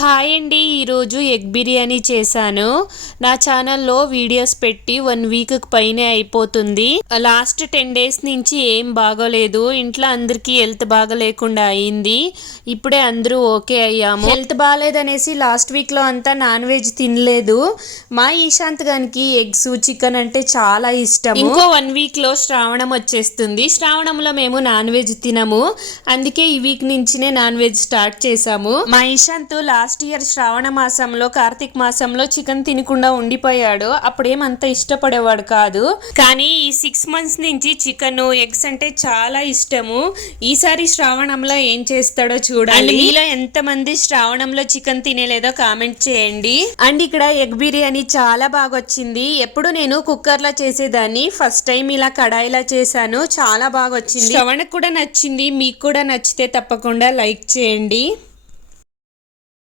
Hi అండి, ఈరోజు egg biryani చేశాను. నా ఛానల్లో వీడియోస్ పెట్టి 1 వీక్ పైనే అయిపోతుంది. లాస్ట్ 10 డేస్ నుంచి ఏం బాగోలేదు. ఇంట్లో అందరికీ హెల్త్ బాగలేకుండా అయింది. ఇప్పుడే అందరూ ఓకే అయ్యాము. హెల్త్ బాగాలేదనేసి లాస్ట్ వీక్లో అంతా నాన్ వెజ్ తినలేదు. మా ఈశాంత్ గానికి ఎగ్స్ చికెన్ అంటే చాలా ఇష్టం. ఇంకో 1 వీక్లో శ్రావణం వచ్చేస్తుంది. శ్రావణంలో మేము నాన్ వెజ్ తినము. అందుకే ఈ వీక్ నుంచినే నాన్ వెజ్ స్టార్ట్ చేసాము. మా ఈశాంత్ లాస్ట్ ఇయర్ శ్రావణ మాసంలో కార్తీక మాసంలో చికెన్ తినకుండా ఉండిపోయాడు. అప్పుడేమంత ఇష్టపడేవాడు కాదు. కానీ ఈ 6 months నుంచి చికెన్ ఎగ్స్ అంటే చాలా ఇష్టము. ఈసారి శ్రావణంలో ఏం చేస్తాడో చూడాలి. మీలో ఎంతమంది శ్రావణంలో చికెన్ తినేలేదో కామెంట్ చేయండి. అండ్ ఇక్కడ ఎగ్ బిర్యానీ చాలా బాగా వచ్చింది. ఎప్పుడు నేను కుక్కర్లో చేసేదాన్ని, ఫస్ట్ టైం ఇలా కడాయిలా చేశాను. చాలా బాగా వచ్చింది. శ్రవణకు కూడా నచ్చింది. మీకు కూడా నచ్చితే తప్పకుండా లైక్ చేయండి.